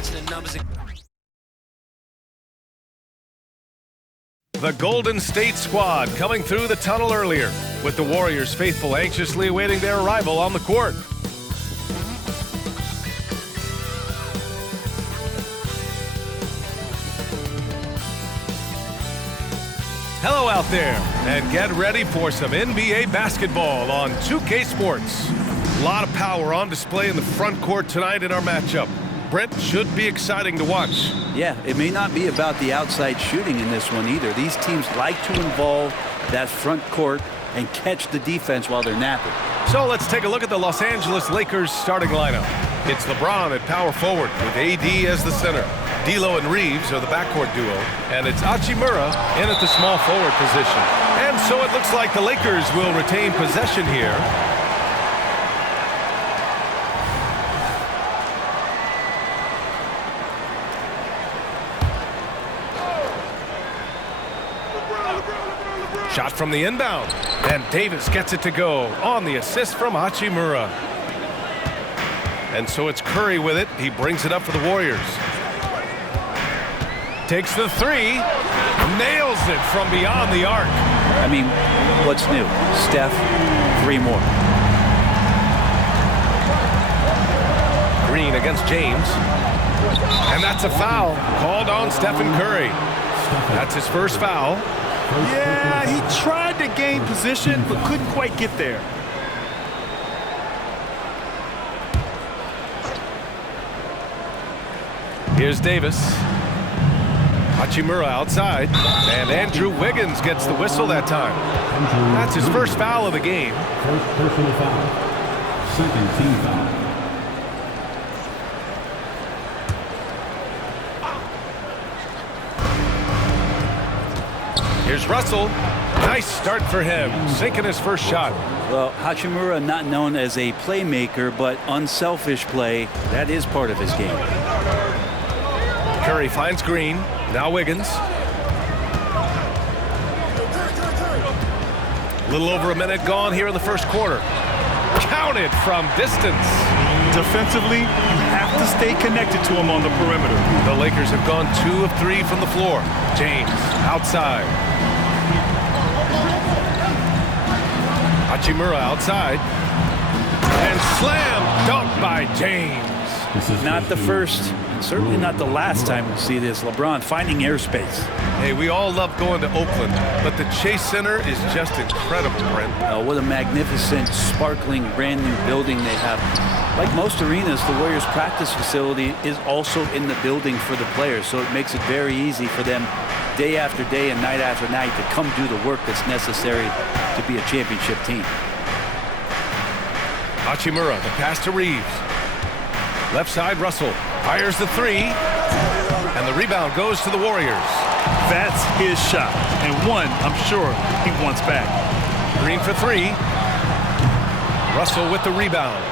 watching the numbers. The Golden State squad coming through the tunnel earlier, with the Warriors faithful anxiously awaiting their arrival on the court. Hello out there, and get ready for some NBA basketball on 2K Sports. A lot of power on display in the front court tonight in our matchup. Brent, should be exciting to watch. Yeah, it may not be about the outside shooting in this one either. These teams like to involve that front court and catch the defense while they're napping. So let's take a look at the Los Angeles Lakers starting lineup. It's LeBron at power forward with AD as the center. D'Lo and Reeves are the backcourt duo, and it's Hachimura in at the small forward position. And so it looks like the Lakers will retain possession here. Shot from the inbound, and Davis gets it to go on the assist from Hachimura. And so it's Curry with it. He brings it up for the Warriors. Takes the three, nails it from beyond the arc. I mean, what's new? Steph, 3 more. Green against James. And that's a foul called on Stephen Curry. That's his first foul. Yeah, he tried to gain position, but couldn't quite get there. Here's Davis. Hachimura outside, and Andrew Wiggins gets the whistle that time. That's his first foul of the game. First personal foul. Second team foul. Here's Russell. Nice start for him, sinking his first shot. Well, Hachimura not known as a playmaker, but unselfish play. That is part of his game. Curry finds Green. Now Wiggins. A little over a minute gone here in the first quarter. Counted from distance. Defensively, you have to stay connected to him on the perimeter. The Lakers have gone 2 of 3 from the floor. James outside. Hachimura outside. And slam dunk by James. Not the first, and certainly not the last time we see this. LeBron finding airspace. Hey, we all love going to Oakland, but the Chase Center is just incredible, Brent. What a magnificent, sparkling, brand new building they have. Like most arenas, the Warriors practice facility is also in the building for the players, so it makes it very easy for them day after day and night after night to come do the work that's necessary to be a championship team. Hachimura, the pass to Reeves. Left side, Russell fires the three, and the rebound goes to the Warriors. That's his shot, and one I'm sure he wants back. Green for 3. Russell with the rebound.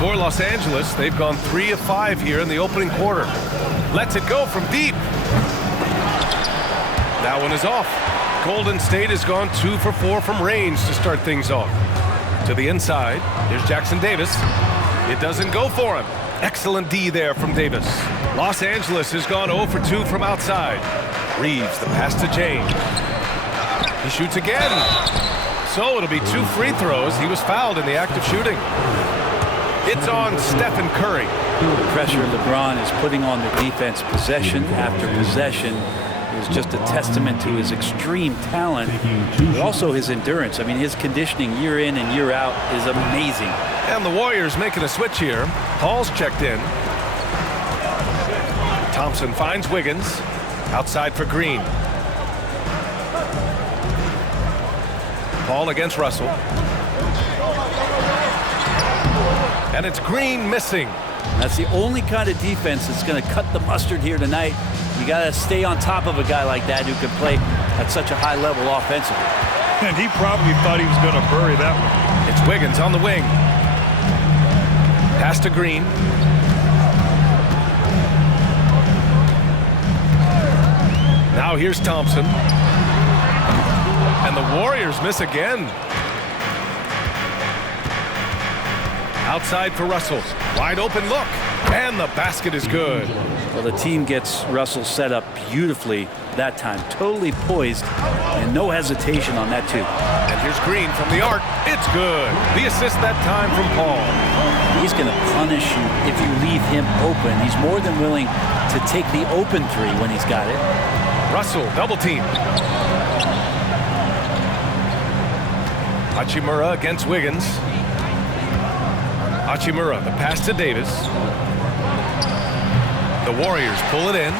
For Los Angeles, they've gone 3 of 5 here in the opening quarter. Lets it go from deep. That one is off. Golden State has gone 2 for 4 from range to start things off. To the inside, here's Jackson Davis. It doesn't go for him. Excellent D there from Davis. Los Angeles has gone 0 for 2 from outside. Reeves, the pass to James. He shoots again. So it'll be 2 free throws. He was fouled in the act of shooting. It's on Stephen Curry. The pressure LeBron is putting on the defense possession after possession is just a testament to his extreme talent, but also his endurance. I mean, his conditioning year in and year out is amazing. And the Warriors making a switch here. Paul's checked in. Thompson finds Wiggins. Outside for Green. Paul against Russell. And it's Green missing. That's the only kind of defense that's going to cut the mustard here tonight. You got to stay on top of a guy like that who can play at such a high level offensively. And he probably thought he was going to bury that one. It's Wiggins on the wing. Pass to Green. Now here's Thompson. And the Warriors miss again. Outside for Russell. Wide open look. And the basket is good. Well, the team gets Russell set up beautifully that time. Totally poised and no hesitation on that too. And here's Green from the arc. It's good. The assist that time from Paul. He's going to punish you if you leave him open. He's more than willing to take the open three when he's got it. Russell, double team. Hachimura against Wiggins. Hachimura, the pass to Davis. The Warriors pull it in.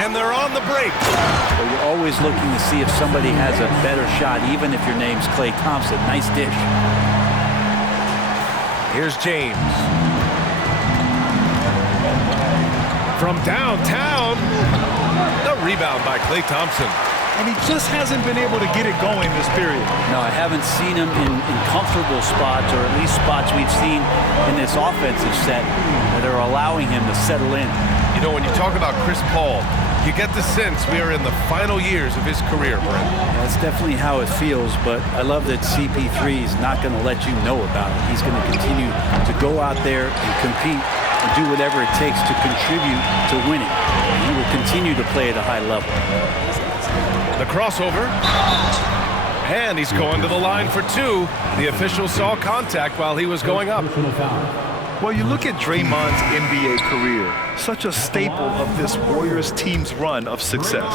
And they're on the break. So you're always looking to see if somebody has a better shot, even if your name's Klay Thompson. Nice dish. Here's James. From downtown. The rebound by Klay Thompson. And he just hasn't been able to get it going this period. No, I haven't seen him in comfortable spots, or at least spots we've seen in this offensive set that are allowing him to settle in. You know, when you talk about Chris Paul, you get the sense we are in the final years of his career, Brent. That's definitely how it feels, but I love that CP3 is not going to let you know about it. He's going to continue to go out there and compete and do whatever it takes to contribute to winning. And he will continue to play at a high level. The crossover. And he's going to the line for two. The official saw contact while he was going up. Well, you look at Draymond's NBA career, such a staple of this Warriors team's run of success.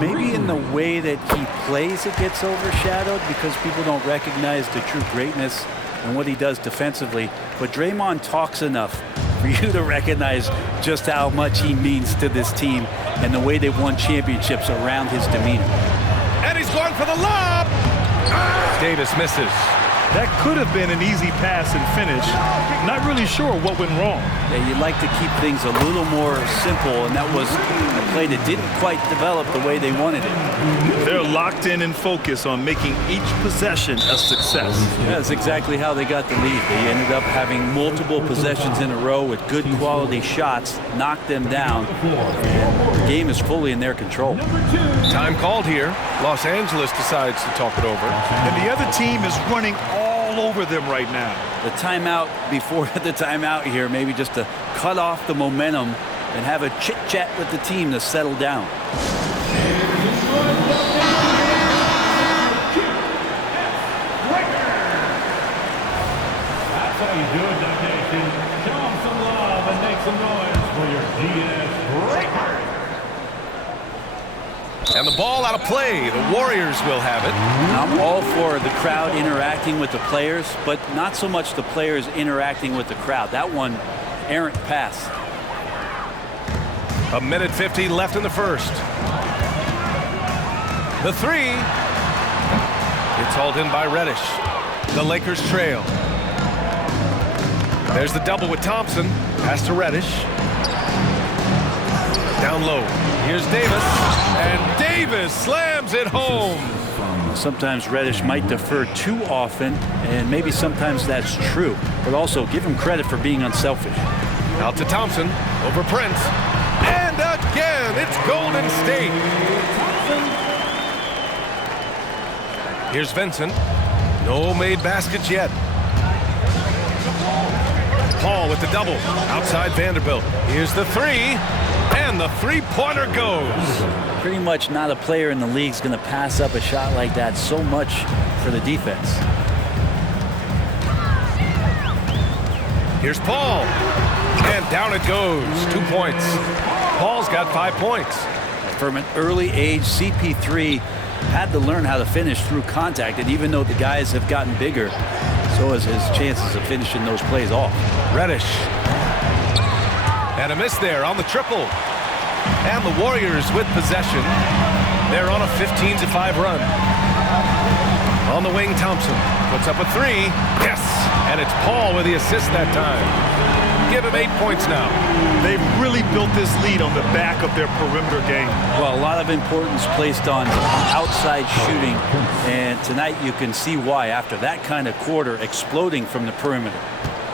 Maybe in the way that he plays it gets overshadowed because people don't recognize the true greatness and what he does defensively. But Draymond talks enough for you to recognize just how much he means to this team and the way they've won championships around his demeanor. And he's going for the lob. Davis misses. That could have been an easy pass and finish. Not really sure what went wrong. Yeah, you'd like to keep things a little more simple, and that was a play that didn't quite develop the way they wanted it. They're locked in and focused on making each possession a success. Yeah, that's exactly how they got the lead. They ended up having multiple possessions in a row with good quality shots, knocked them down, and the game is fully in their control. Time called here. Los Angeles decides to talk it over. And the other team is running all over them right now. The timeout before the timeout here, maybe just to cut off the momentum and have a chit-chat with the team to settle down. That's how you do it, Nation. Show them some love and make some noise for your Gsw Lakers. And the ball out of play. The Warriors will have it. I'm all for the crowd interacting with the players, but not so much the players interacting with the crowd. That one, errant pass. 1:50 left in the first. The three. It's hauled in by Reddish. The Lakers trail. There's the double with Thompson. Pass to Reddish. Down low. Here's Davis. And Davis slams it home. Sometimes Reddish might defer too often, and maybe sometimes that's true. But also give him credit for being unselfish. Out to Thompson. Over Prince. And again, it's Golden State. Here's Vincent. No made baskets yet. Paul with the double. Outside Vanderbilt. Here's the three. And the three-pointer goes. Pretty much not a player in the league is going to pass up a shot like that so much for the defense. Here's Paul. And down it goes. 2 points. Paul's got 5 points. From an early age, CP3 had to learn how to finish through contact, and even though the guys have gotten bigger, so has his chances of finishing those plays off. Reddish. And a miss there on the triple. And the Warriors with possession. They're on a 15-5 run. On the wing, Thompson puts up a three. Yes! And it's Paul with the assist that time. Give him 8 points now. They've really built this lead on the back of their perimeter game. Well, a lot of importance placed on outside shooting, and tonight you can see why after that kind of quarter exploding from the perimeter.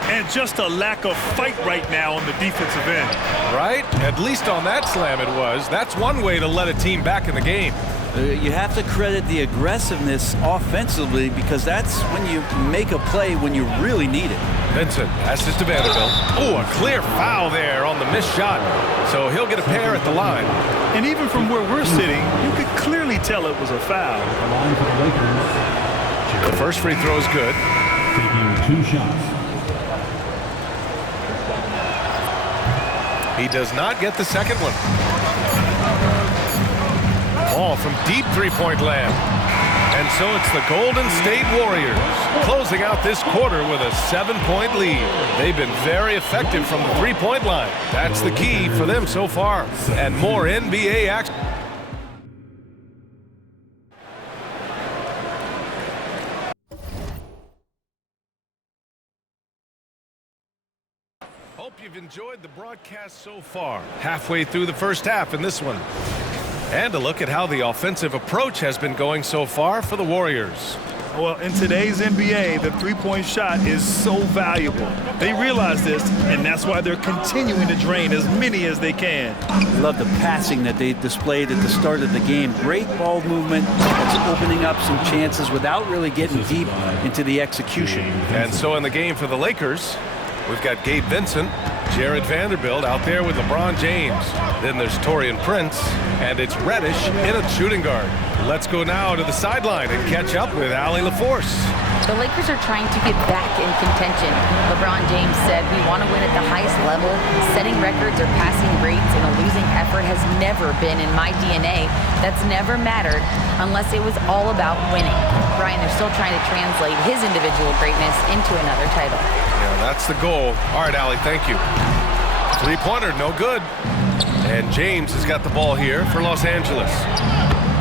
And just a lack of fight right now on the defensive end. Right? At least on that slam it was. That's one way to let a team back in the game. You have to credit the aggressiveness offensively, because that's when you make a play when you really need it. Vincent passes to Vanderbilt. Oh, a clear foul there on the missed shot. So he'll get a pair at the line. And even from where we're sitting, you could clearly tell it was a foul. The line for the Lakers. The first free throw is good. Taking 2 shots. He does not get the second one. Ball from deep three-point land. And so it's the Golden State Warriors closing out this quarter with a 7-point lead. They've been very effective from the three-point line. That's the key for them so far. And more NBA action. Hope you've enjoyed the broadcast so far. Halfway through the first half in this one. And a look at how the offensive approach has been going so far for the Warriors. Well, in today's NBA, the three-point shot is so valuable. They realize this, and that's why they're continuing to drain as many as they can. I love the passing that they displayed at the start of the game. Great ball movement that's opening up some chances without really getting deep into the execution. And so in the game for the Lakers, we've got Gabe Vincent, Jared Vanderbilt out there with LeBron James. Then there's Taurean Prince, and it's Reddish in a shooting guard. Let's go now to the sideline and catch up with Allie LaForce. The Lakers are trying to get back in contention. LeBron James said, "We want to win at the highest level. Setting records or passing rates in a losing effort has never been in my DNA. That's never mattered unless it was all about winning." Brian, they're still trying to translate his individual greatness into another title. Yeah, that's the goal. All right, Allie, thank you. Three-pointer, no good. And James has got the ball here for Los Angeles.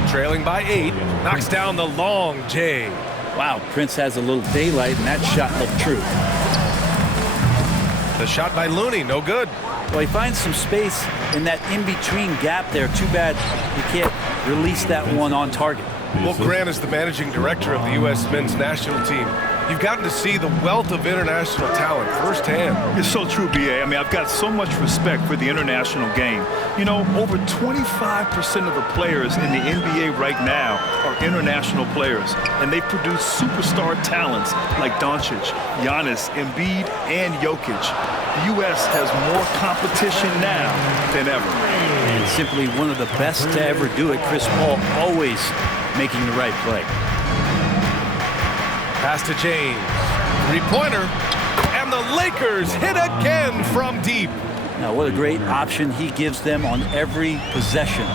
Trailing by 8, knocks down the long J. Wow, Prince has a little daylight, and that shot looked true. The shot by Looney, no good. Well, he finds some space in that in-between gap there. Too bad he can't release that one on target. Well, Grant is the managing director of the U.S. men's national team. You've gotten to see the wealth of international talent firsthand. It's so true, B.A. I mean, I've got so much respect for the international game. You know, over 25% of the players in the NBA right now are international players, and they produce superstar talents like Doncic, Giannis, Embiid, and Jokic. The U.S. has more competition now than ever. And simply one of the best to ever do it, Chris Paul, always making the right play. Pass to James. Three-pointer. And the Lakers hit again from deep. Now, what a great option he gives them on every possession.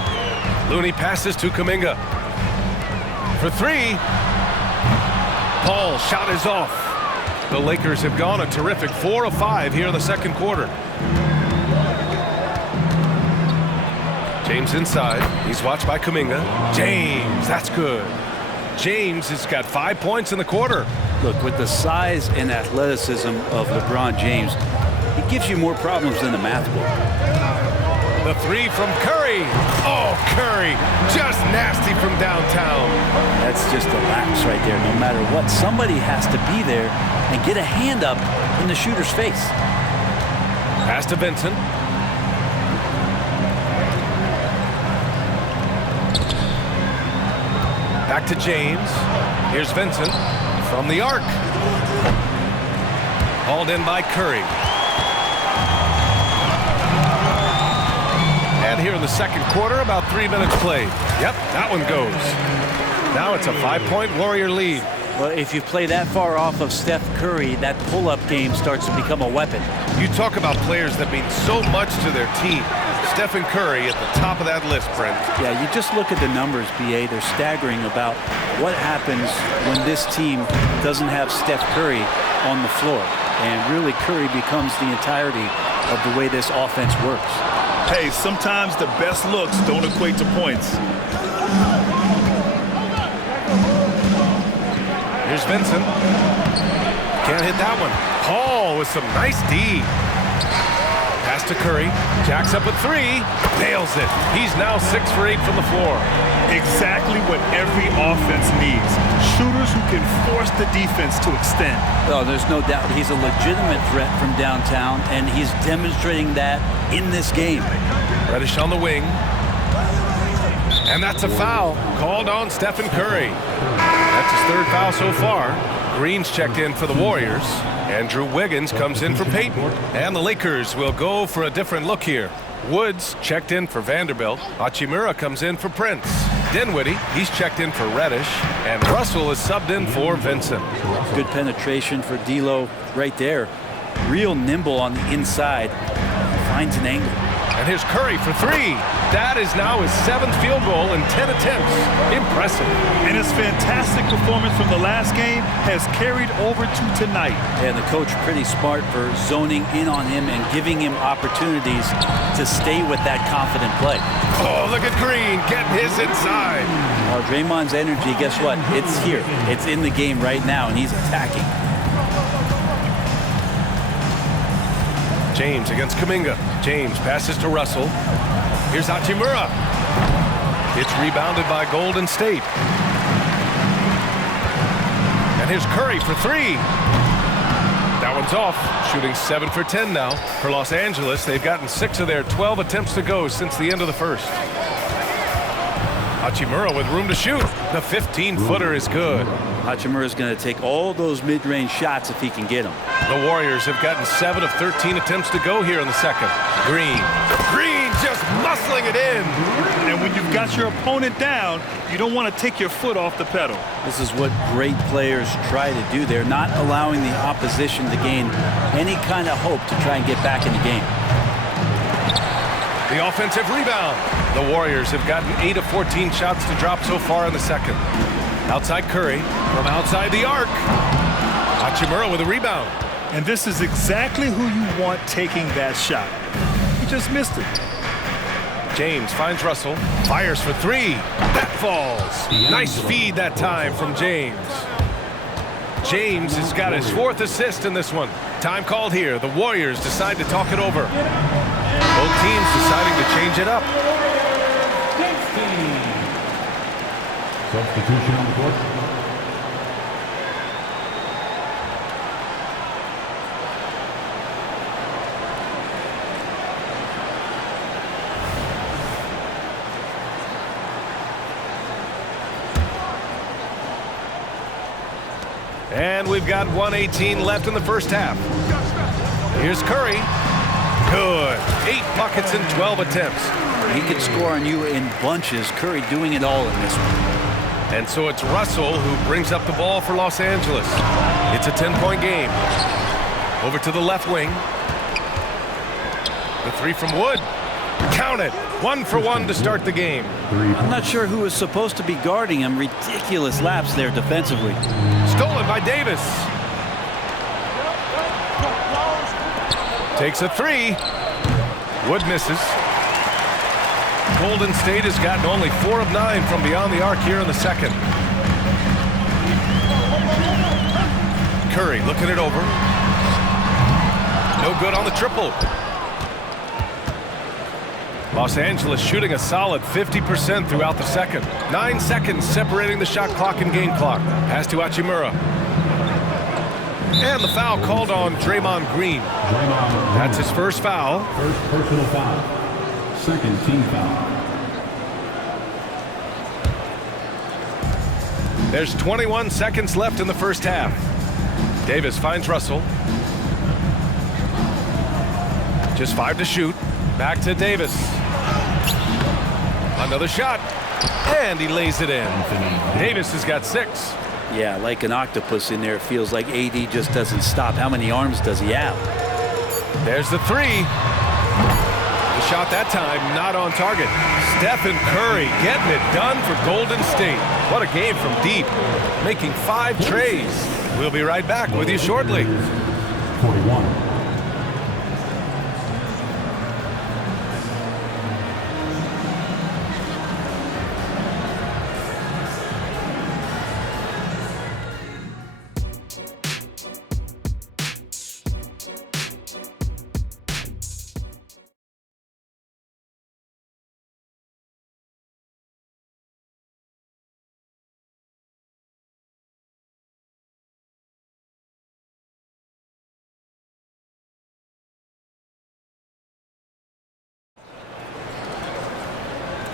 Looney passes to Kuminga. For 3. Paul's shot is off. The Lakers have gone a terrific 4 of 5 here in the second quarter. James inside. He's watched by Kuminga. James, that's good. James has got 5 points in the quarter. Look, with the size and athleticism of LeBron James, he gives you more problems than a math book. The 3 from Curry. Oh, Curry, just nasty from downtown. That's just a lapse right there. No matter what, somebody has to be there and get a hand up in the shooter's face. Pass to Vincent. Back to James. Here's Vincent from the arc. Hauled in by Curry. And here in the second quarter, about 3 minutes played. Yep, that one goes. Now it's a 5-point Warrior lead. Well, if you play that far off of Steph Curry, that pull-up game starts to become a weapon. You talk about players that mean so much to their team. Stephen Curry at the top of that list, Brent. Yeah, you just look at the numbers, B.A. They're staggering about what happens when this team doesn't have Steph Curry on the floor. And really, Curry becomes the entirety of the way this offense works. Hey, sometimes the best looks don't equate to points. Here's Vincent. Can't hit that one. Paul with some nice D. Pass to Curry. Jacks up at 3. Nails it. He's now 6 for 8 from the floor. Exactly what every offense needs. Shooters who can force the defense to extend. Well, there's no doubt he's a legitimate threat from downtown, and he's demonstrating that in this game. Reddish on the wing. And that's a foul called on Stephen Curry. That's his third foul so far. Green's checked in for the Warriors. Andrew Wiggins comes in for Payton. And the Lakers will go for a different look here. Woods checked in for Vanderbilt. Hachimura comes in for Prince. Dinwiddie, he's checked in for Reddish. And Russell is subbed in for Vincent. Good penetration for D'Lo right there. Real nimble on the inside. Finds an angle. And here's Curry for three. That is now his 7th field goal in 10 attempts. Impressive. And his fantastic performance from the last game has carried over to tonight. And the coach pretty smart for zoning in on him and giving him opportunities to stay with that confident play. Oh, look at Green getting his inside. Well, Draymond's energy, guess what? It's here. It's in the game right now, and he's attacking. James against Kuminga. James passes to Russell. Here's Hachimura. It's rebounded by Golden State. And here's Curry for three. That one's off. Shooting 7 for 10 now. For Los Angeles, they've gotten 6 of their 12 attempts to go since the end of the first. Hachimura with room to shoot. The 15-footer is good. Hachimura is going to take all those mid-range shots if he can get them. The Warriors have gotten 7 of 13 attempts to go here in the second. Green just muscling it in. And when you've got your opponent down, you don't want to take your foot off the pedal. This is what great players try to do. They're not allowing the opposition to gain any kind of hope to try and get back in the game. The offensive rebound. The Warriors have gotten 8 of 14 shots to drop so far in the second. Outside Curry from outside the arc. Hachimura with a rebound. And this is exactly who you want taking that shot. He just missed it. James finds Russell. Fires for three. That falls. Nice feed that time from James. James has got his 4th assist in this one. Time called here. The Warriors decide to talk it over. Both teams deciding to change it up. Substitution on the court. And we've got 1:18 left in the first half. Here's Curry. Good. 8 buckets in 12 attempts. He can score on you in bunches. Curry doing it all in this one. And so it's Russell who brings up the ball for Los Angeles. It's a 10-point game. Over to the left wing. The three from Wood. Count it. 1 for 1 to start the game. I'm not sure who was supposed to be guarding him. Ridiculous lapse there defensively. Stolen by Davis. Takes a three. Wood misses. Golden State has gotten only 4 of 9 from beyond the arc here in the second. Curry looking it over. No good on the triple. Los Angeles shooting a solid 50% throughout the second. 9 seconds separating the shot clock and game clock. Pass to Hachimura. And the foul called on Draymond Green. That's his first foul. First personal foul. Second team foul. There's 21 seconds left in the first half. Davis finds Russell. Just 5 to shoot. Back to Davis. Another shot. And he lays it in. Davis has got 6. Yeah, like an octopus in there. It feels like AD just doesn't stop. How many arms does he have? There's the three. The shot that time not on target. Stephen Curry getting it done for Golden State. What a game from deep. Making 5 trays. We'll be right back with you shortly. 41.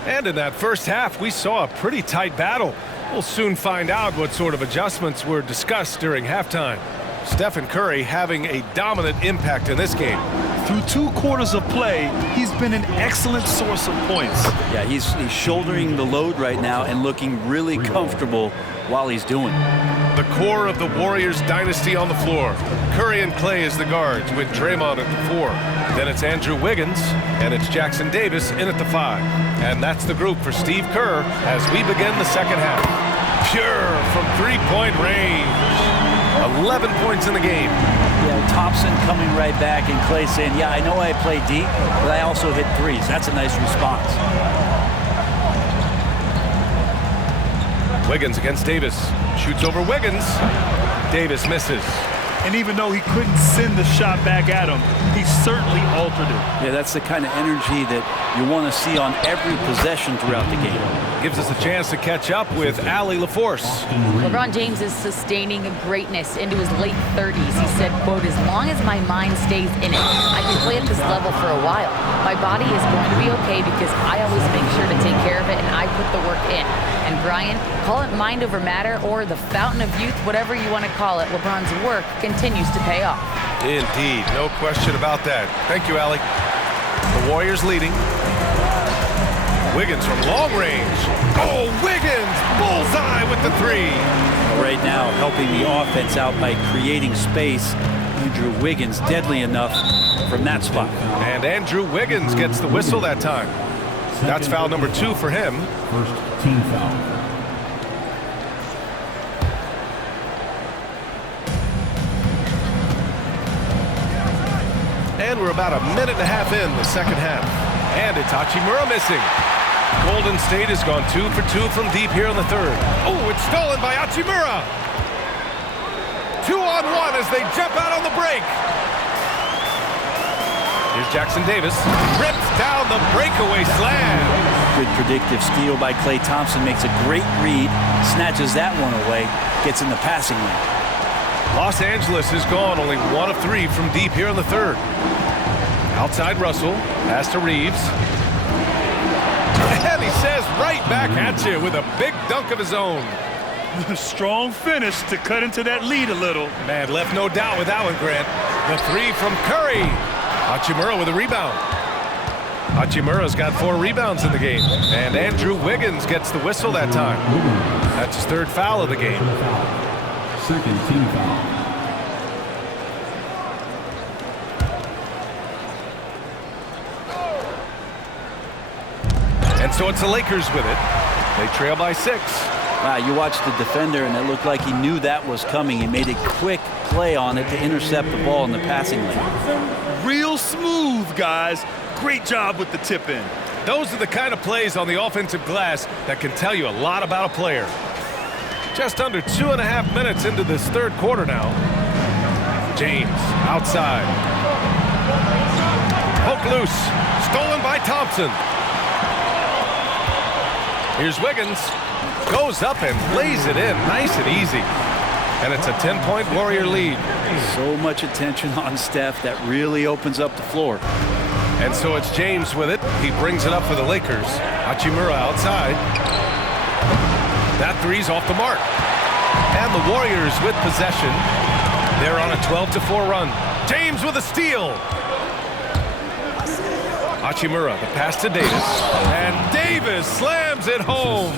And in that first half, we saw a pretty tight battle. We'll soon find out what sort of adjustments were discussed during halftime. Stephen Curry having a dominant impact in this game. Through 2 quarters of play, he's been an excellent source of points. Yeah, he's shouldering the load right now and looking really comfortable while he's doing it. The core of the Warriors dynasty on the floor. Curry and Clay as the guards with Draymond at the 4. Then it's Andrew Wiggins and it's Jackson Davis in at the 5. And that's the group for Steve Kerr as we begin the second half. Pure from 3-point range. 11 points in the game. Yeah, Thompson coming right back and Clay saying, yeah, I know I play deep, but I also hit threes. That's a nice response. Wiggins against Davis. Shoots over Wiggins. Davis misses. And even though he couldn't send the shot back at him, he certainly altered it. Yeah, that's the kind of energy that you want to see on every possession throughout the game. Gives us a chance to catch up with Allie LaForce. LeBron James is sustaining greatness into his late 30s. He said, quote, as long as my mind stays in it, I can play at this level for a while. My body is going to be okay because I always make sure to take care of it and I put the work in. And Brian, call it mind over matter or the fountain of youth, whatever you want to call it, LeBron's work continues to pay off. Indeed, no question about that. Thank you, Allie. The Warriors leading. Wiggins from long range. Oh, Wiggins! Bullseye with the 3. Right now, helping the offense out by creating space. Andrew Wiggins deadly enough from that spot. And Andrew Wiggins gets the whistle that time. That's foul number 2 for him. First team foul. And we're about a minute and a half in the second half. And it's Hachimura missing. Golden State has gone 2 for 2 from deep here in the third. Oh, it's stolen by Hachimura. 2-on-1 as they jump out on the break. Here's Jackson Davis. Rips down the breakaway slam. Good predictive steal by Klay Thompson. Makes a great read. Snatches that one away. Gets in the passing lane. Los Angeles has gone only 1 of 3 from deep here in the third. Outside Russell. Pass to Reeves. And he says right back at you with a big dunk of his own. Strong finish to cut into that lead a little. Man, left no doubt with that one, Grant. The 3 from Curry. Hachimura with a rebound. Hachimura's got 4 rebounds in the game. And Andrew Wiggins gets the whistle that time. That's his 3rd foul of the game. Second team foul. And so it's the Lakers with it. They trail by 6. Wow, you watched the defender, and it looked like he knew that was coming. He made a quick play on it to intercept the ball in the passing lane. Real smooth, guys. Great job with the tip in. Those are the kind of plays on the offensive glass that can tell you a lot about a player. Just under 2.5 minutes into this third quarter now. James outside. Poke loose. Stolen by Thompson. Here's Wiggins. Goes up and lays it in nice and easy. And it's a 10-point Warrior lead. So much attention on Steph. That really opens up the floor. And so it's James with it. He brings it up for the Lakers. Hachimura outside. That 3's off the mark. And the Warriors with possession. They're on a 12-4 run. James with a steal. Hachimura, the pass to Davis. And Davis slams it home.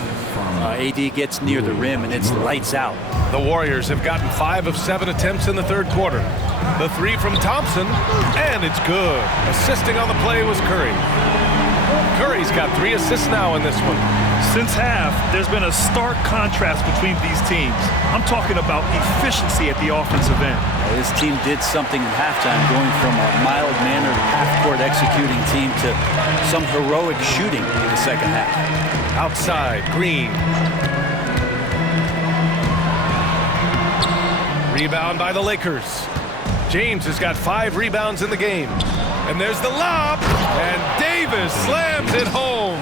AD gets near the rim, and it's lights out. The Warriors have gotten 5 of 7 attempts in the third quarter. The 3 from Thompson, and it's good. Assisting on the play was Curry. Curry's got 3 assists now in this one. Since half, there's been a stark contrast between these teams. I'm talking about efficiency at the offensive end. This team did something in halftime, going from a mild-mannered half-court executing team to some heroic shooting in the second half. Outside, Green. Rebound by the Lakers. James has got 5 rebounds in the game. And there's the lob, and Davis slams it home.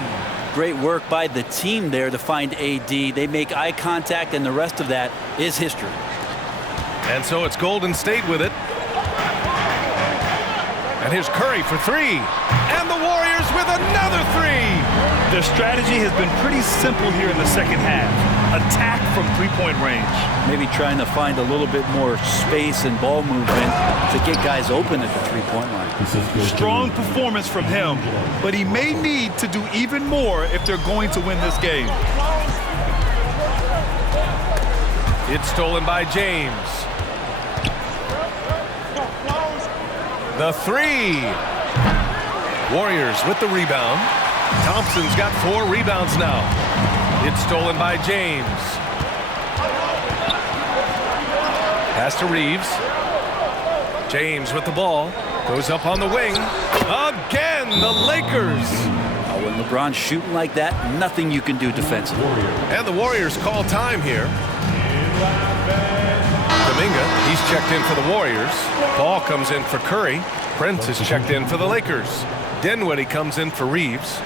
Great work by the team there to find AD. They make eye contact, and the rest of that is history. And so it's Golden State with it. And here's Curry for three. And the Warriors with another three. Their strategy has been pretty simple here in the second half. Attack from three-point range. Maybe trying to find a little bit more space and ball movement to get guys open at the three-point line. Strong performance from him, but he may need to do even more if they're going to win this game. It's stolen by James. The three. Warriors with the rebound. Thompson's got 4 rebounds now. It's stolen by James. Pass to Reeves. James with the ball. Goes up on the wing. Again, the Lakers. When LeBron's shooting like that, nothing you can do defensively. And the Warriors call time here. Kuminga, he's checked in for the Warriors. Ball comes in for Curry. Prince is checked in for the Lakers. Dinwiddie comes in for Reeves.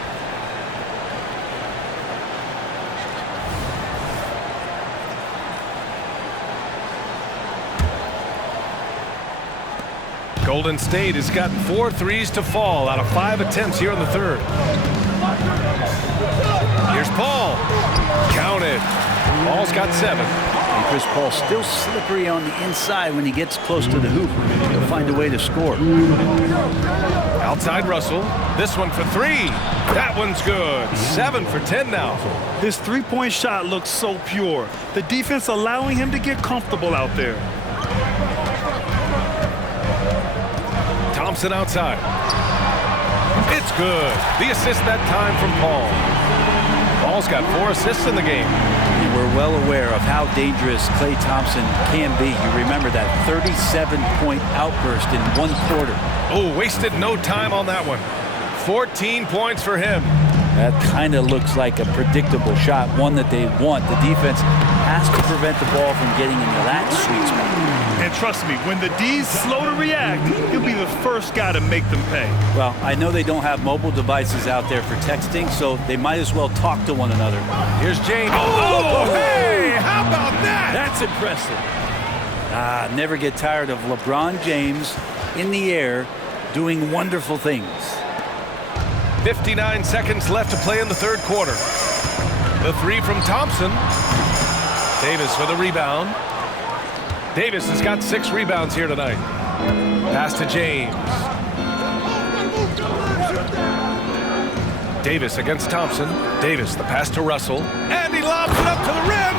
Golden State has got 4 threes to fall out of 5 attempts here in the third. Here's Paul. Counted. Paul's got 7. And Chris Paul still slippery on the inside when he gets close to the hoop. He'll find a way to score. Outside Russell. This one for 3. That one's good. 7 for 10 now. His three-point shot looks so pure. The defense allowing him to get comfortable out there. Thompson outside. It's good. The assist that time from Paul. Paul's got 4 assists in the game. And we're well aware of how dangerous Klay Thompson can be. You remember that 37-point outburst in 1 quarter. Oh, wasted no time on that one. 14 points for him. That kind of looks like a predictable shot, one that they want. The defense has to prevent the ball from getting into that sweet spot. And trust me, when the D's slow to react, he'll be the first guy to make them pay. Well, I know they don't have mobile devices out there for texting, so they might as well talk to one another. Here's James. Oh, hey, how about that? That's impressive. Never get tired of LeBron James in the air doing wonderful things. 59 seconds left to play in the third quarter. The 3 from Thompson. Davis with a rebound. Davis has got 6 rebounds here tonight. Pass to James. Davis against Thompson. Davis, the pass to Russell. And he lobs it up to the rim.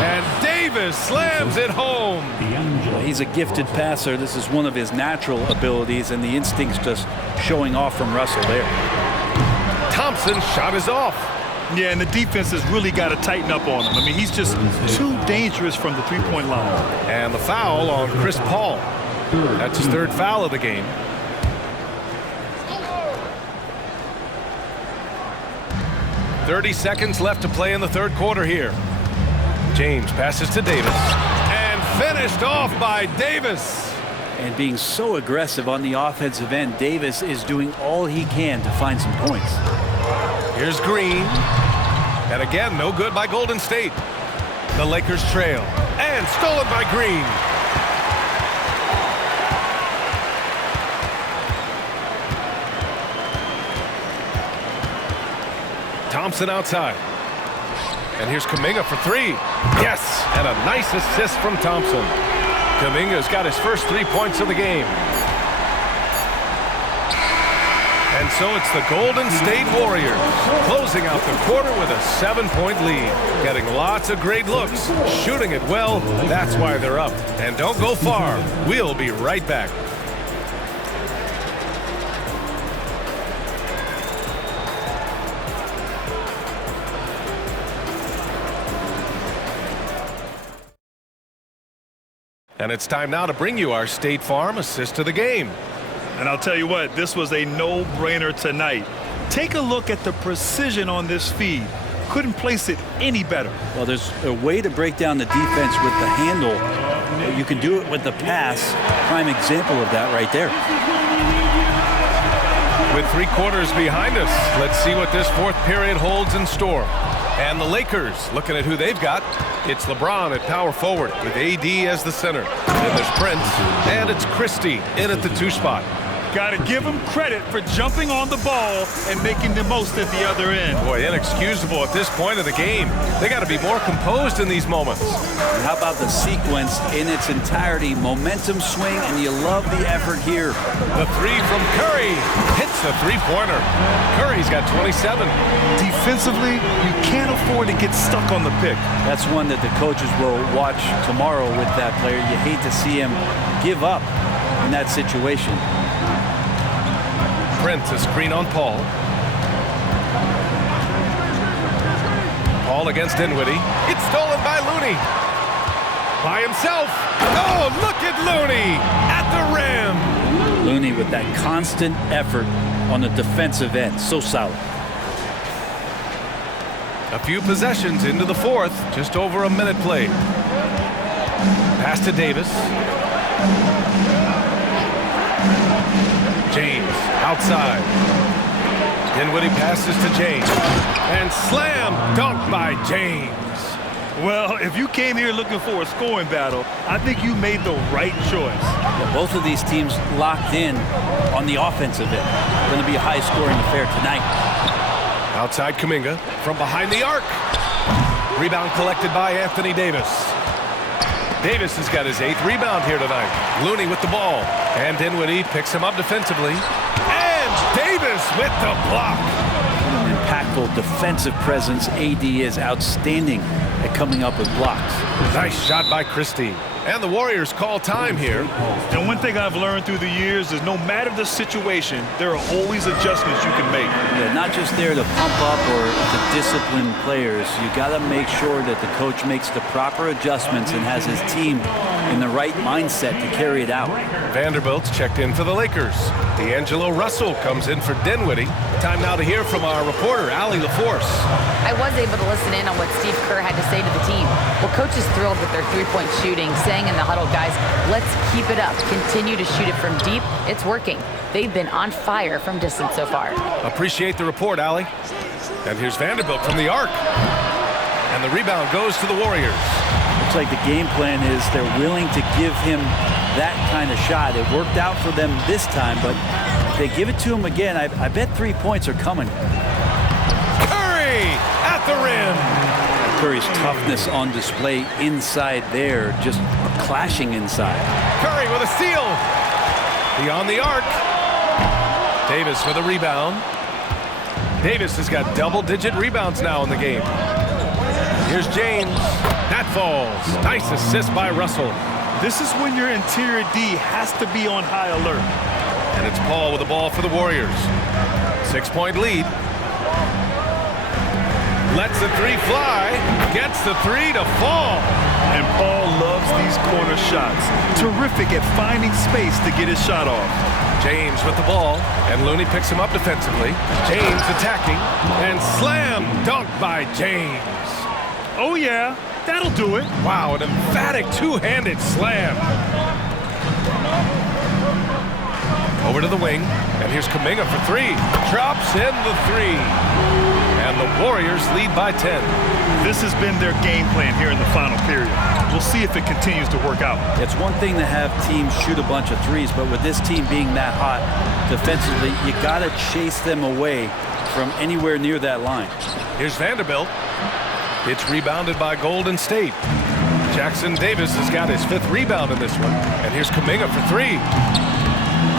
And Davis slams it home. Well, he's a gifted passer. This is one of his natural abilities, and the instincts just showing off from Russell there. Thompson's shot is off. Yeah, and the defense has really got to tighten up on him. I mean, he's just too dangerous from the three-point line. And the foul on Chris Paul. That's his 3rd foul of the game. .30 seconds left to play in the third quarter here. James passes to Davis. And finished off by Davis. And being so aggressive on the offensive end, Davis is doing all he can to find some points. Here's Green. And again, no good by Golden State. The Lakers trail. And stolen by Green. Thompson outside. And here's Kuminga for 3. Yes! And a nice assist from Thompson. Kuminga's got his first 3 points of the game. And so it's the Golden State Warriors closing out the quarter with a 7-point lead. Getting lots of great looks, shooting it well. That's why they're up. And don't go far. We'll be right back. And it's time now to bring you our State Farm assist of the game. And I'll tell you what, this was a no-brainer tonight. Take a look at the precision on this feed. Couldn't place it any better. Well, there's a way to break down the defense with the handle. But you can do it with the pass. Prime example of that right there. With 3 quarters behind us, let's see what this 4th period holds in store. And the Lakers, looking at who they've got, it's LeBron at power forward with AD as the center. Then there's Prince, and it's Christie in at the 2 spot. Got to give him credit for jumping on the ball and making the most at the other end. Boy, inexcusable at this point of the game. They got to be more composed in these moments. And how about the sequence in its entirety? Momentum swing, and you love the effort here. The three from Curry hits the three-pointer. Curry's got 27. Defensively, you can't afford to get stuck on the pick. That's one that the coaches will watch tomorrow with that player. You hate to see him give up in that situation. Prince, a screen on Paul. Paul against Dinwiddie. It's stolen by Looney. By himself. Oh, look at Looney at the rim. Looney with that constant effort on the defensive end. So solid. A few possessions into the fourth. Just over a minute played. Pass to Davis. James outside. Dinwiddie passes to James. And slam dunk by James. Well, if you came here looking for a scoring battle, I think you made the right choice. Yeah, both of these teams locked in on the offensive end. Going to be a high-scoring affair tonight. Outside Kuminga from behind the arc. Rebound collected by Anthony Davis. Davis has got his 8th rebound here tonight. Looney with the ball. And Dinwiddie picks him up defensively. And Davis with the block. An impactful defensive presence. AD is outstanding at coming up with blocks. Nice shot by Christie. And the Warriors call time here. And one thing I've learned through the years is no matter the situation, there are always adjustments you can make. Yeah, not just there to pump up or to discipline players. You got to make sure that the coach makes the proper adjustments and has his team in the right mindset to carry it out. Vanderbilt's checked in for the Lakers. D'Angelo Russell comes in for Dinwiddie. Time now to hear from our reporter, Allie LaForce. I was able to listen in on what Steve Kerr had to say to the team. Well, coach is thrilled with their three-point shooting, saying in the huddle, guys, let's keep it up. Continue to shoot it from deep. It's working. They've been on fire from distance so far. Appreciate the report, Allie. And here's Vanderbilt from the arc. And the rebound goes to the Warriors. Looks like the game plan is they're willing to give him that kind of shot. It worked out for them this time, but if they give it to him again, I bet 3 points are coming. Curry at the rim. Curry's toughness on display inside there, just clashing inside. Curry with a steal. Beyond the arc. Davis with a rebound. Davis has got double-digit rebounds now in the game. Here's James. That falls. Nice assist by Russell. This is when your interior D has to be on high alert. And it's Paul with the ball for the Warriors. 6-point lead. Lets the three fly. Gets the three to fall. And Paul loves these corner shots. Terrific at finding space to get his shot off. James with the ball. And Looney picks him up defensively. James attacking. And slam dunk by James. Oh, yeah. That'll do it. Wow, an emphatic two-handed slam. Over to the wing. And here's Kuminga for three. Drops in the three. And the Warriors lead by 10. This has been their game plan here in the final period. We'll see if it continues to work out. It's one thing to have teams shoot a bunch of threes, but with this team being that hot defensively, you got to chase them away from anywhere near that line. Here's Vanderbilt. It's rebounded by Golden State. Jackson Davis has got his 5th rebound in this one. And here's Kuminga for three.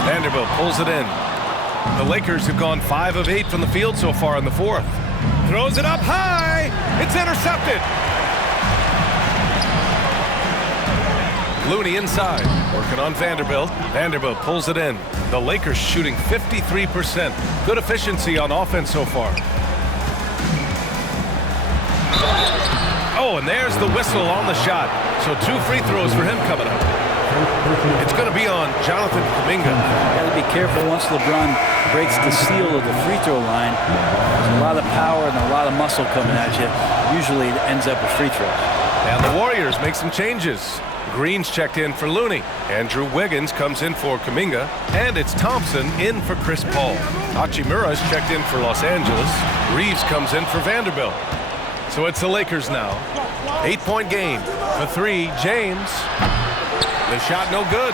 Vanderbilt pulls it in. The Lakers have gone 5 of 8 from the field so far in the fourth. Throws it up high. It's intercepted. Looney inside, working on Vanderbilt. Vanderbilt pulls it in. The Lakers shooting 53%. Good efficiency on offense so far. Oh, and there's the whistle on the shot. So 2 free throws for him coming up. It's going to be on Jonathan Kuminga. Got to be careful once LeBron breaks the seal of the free throw line. There's a lot of power and a lot of muscle coming at you. Usually it ends up with free throws. And the Warriors make some changes. Green's checked in for Looney. Andrew Wiggins comes in for Kuminga. And it's Thompson in for Chris Paul. Hachimura's checked in for Los Angeles. Reeves comes in for Vanderbilt. So it's the Lakers now. 8-point game. For three, James. The shot no good.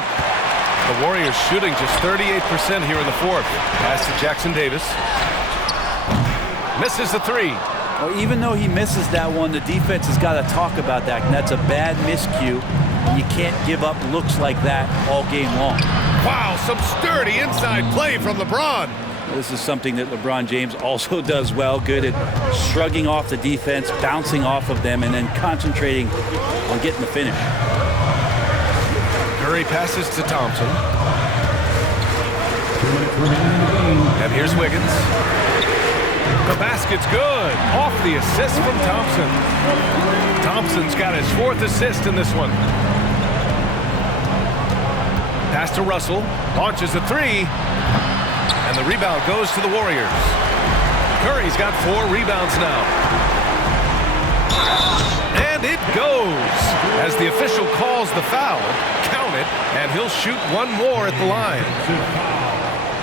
The Warriors shooting just 38% here in the fourth. Pass to Jackson Davis. Misses the three. Well, even though he misses that one, the defense has got to talk about that. And that's a bad miscue. And you can't give up looks like that all game long. Wow, some sturdy inside play from LeBron. This is something that LeBron James also does well. Good at shrugging off the defense, bouncing off of them, and then concentrating on getting the finish. Curry passes to Thompson. And here's Wiggins. The basket's good. Off the assist from Thompson. Thompson's got his fourth assist in this one. Pass to Russell. Launches a three. And the rebound goes to the Warriors. Curry's got 4 rebounds now. And it goes. As the official calls the foul, count it, and he'll shoot one more at the line.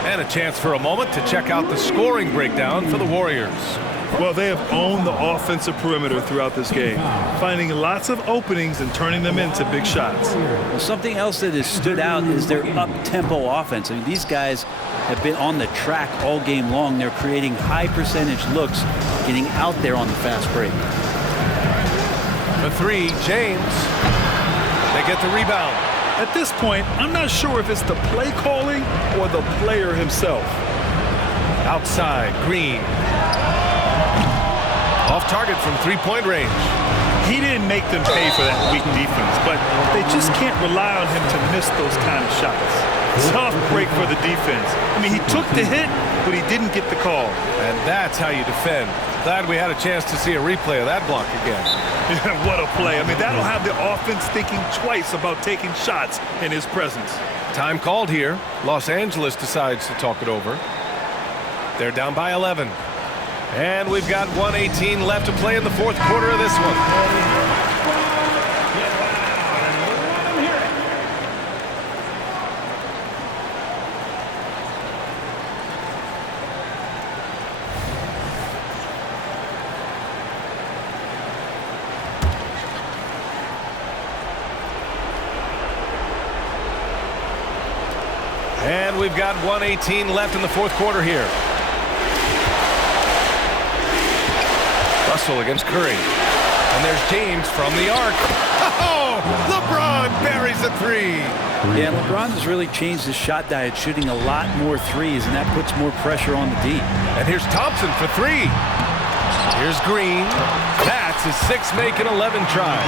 And a chance for a moment to check out the scoring breakdown for the Warriors. Well, they have owned the offensive perimeter throughout this game, finding lots of openings and turning them into big shots. Well, something else that has stood out is their up-tempo offense. I mean, these guys have been on the track all game long. They're creating high-percentage looks, getting out there on the fast break. The three, James. They get the rebound. At this point, I'm not sure if it's the play calling or the player himself. Outside, Green. Off target from three-point range. He didn't make them pay for that weak defense, but they just can't rely on him to miss those kind of shots. Tough break for the defense. I mean, he took the hit, but he didn't get the call. And that's how you defend. Glad we had a chance to see a replay of that block again. What a play. I mean, that'll have the offense thinking twice about taking shots in his presence. Time called here. Los Angeles decides to talk it over. They're down by 11. And we've got 1:18 left to play in the fourth quarter of this one. And we've got 1:18 left in the fourth quarter here. Russell against Curry. And there's James from the arc. Oh, LeBron buries a three. Yeah, LeBron has really changed his shot diet, shooting a lot more threes, and that puts more pressure on the D. And here's Thompson for three. Here's Green. That's his 6th make in 11 tries.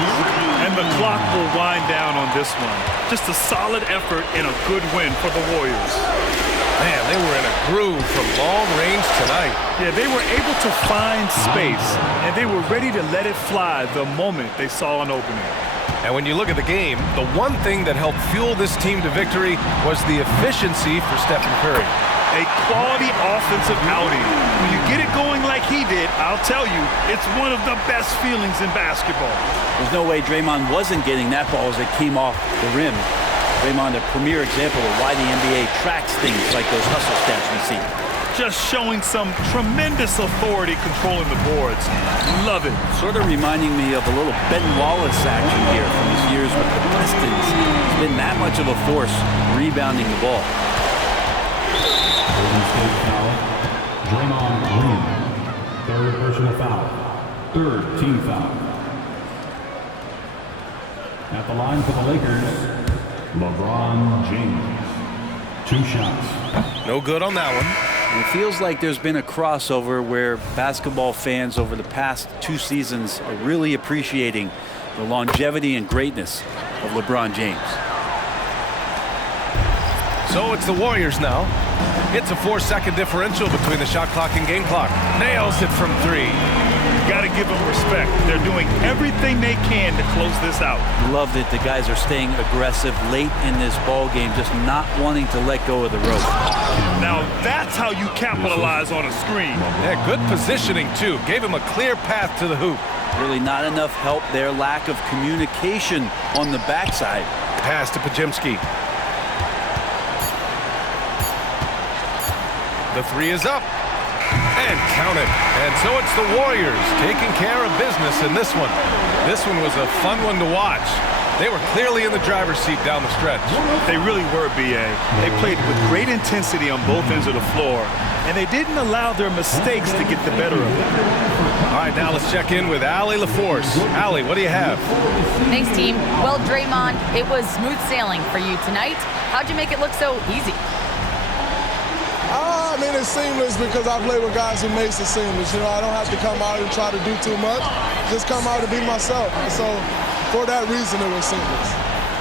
And the clock will wind down on this one. Just a solid effort and a good win for the Warriors. Man, they were in a groove from long range tonight. Yeah, they were able to find space, and they were ready to let it fly the moment they saw an opening. And when you look at the game, the one thing that helped fuel this team to victory was the efficiency for Stephen Curry. A quality offensive outing. When you get it going like he did, I'll tell you, it's one of the best feelings in basketball. There's no way Draymond wasn't getting that ball as it came off the rim. Draymond, a premier example of why the NBA tracks things like those hustle stats we see. Just showing some tremendous authority controlling the boards. Love it. Sort of reminding me of a little Ben Wallace action here from his years with the Pistons. He's been that much of a force rebounding the ball. Golden State foul. Draymond Green. 3rd personal foul. 3rd team foul. At the line for the Lakers, LeBron James. 2 shots. No good on that one. It feels like there's been a crossover where basketball fans over the past 2 seasons are really appreciating the longevity and greatness of LeBron James. So it's the Warriors now. It's a 4-second differential between the shot clock and game clock. Nails it from 3. Got to give them respect. They're doing everything they can to close this out. Love that the guys are staying aggressive late in this ball game, just not wanting to let go of the rope. Now that's how you capitalize on a screen. Yeah, good positioning too. Gave him a clear path to the hoop. Really not enough help there. Lack of communication on the backside. Pass to Pajemski. The 3 is up. And count it. And so it's the Warriors taking care of business in this one. This one was a fun one to watch. They were clearly in the driver's seat down the stretch. They really were, B.A. They played with great intensity on both ends of the floor, and they didn't allow their mistakes to get the better of them. All right, now let's check in with Allie LaForce. Allie, what do you have? Thanks, team. Well, Draymond, it was smooth sailing for you tonight. How'd you make it look so easy? I mean, it's seamless because I play with guys who makes it seamless. You know, I don't have to come out and try to do too much. Just come out and be myself. So for that reason, it was seamless.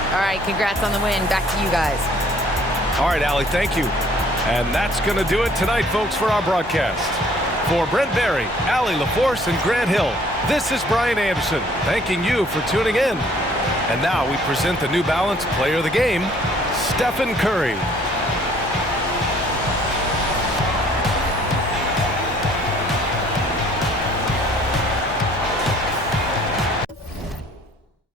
All right, congrats on the win. Back to you guys. All right, Allie, thank you. And that's going to do it tonight, folks, for our broadcast. For Brent Barry, Allie LaForce, and Grant Hill, this is Brian Anderson, thanking you for tuning in. And now we present the New Balance Player of the Game, Stephen Curry.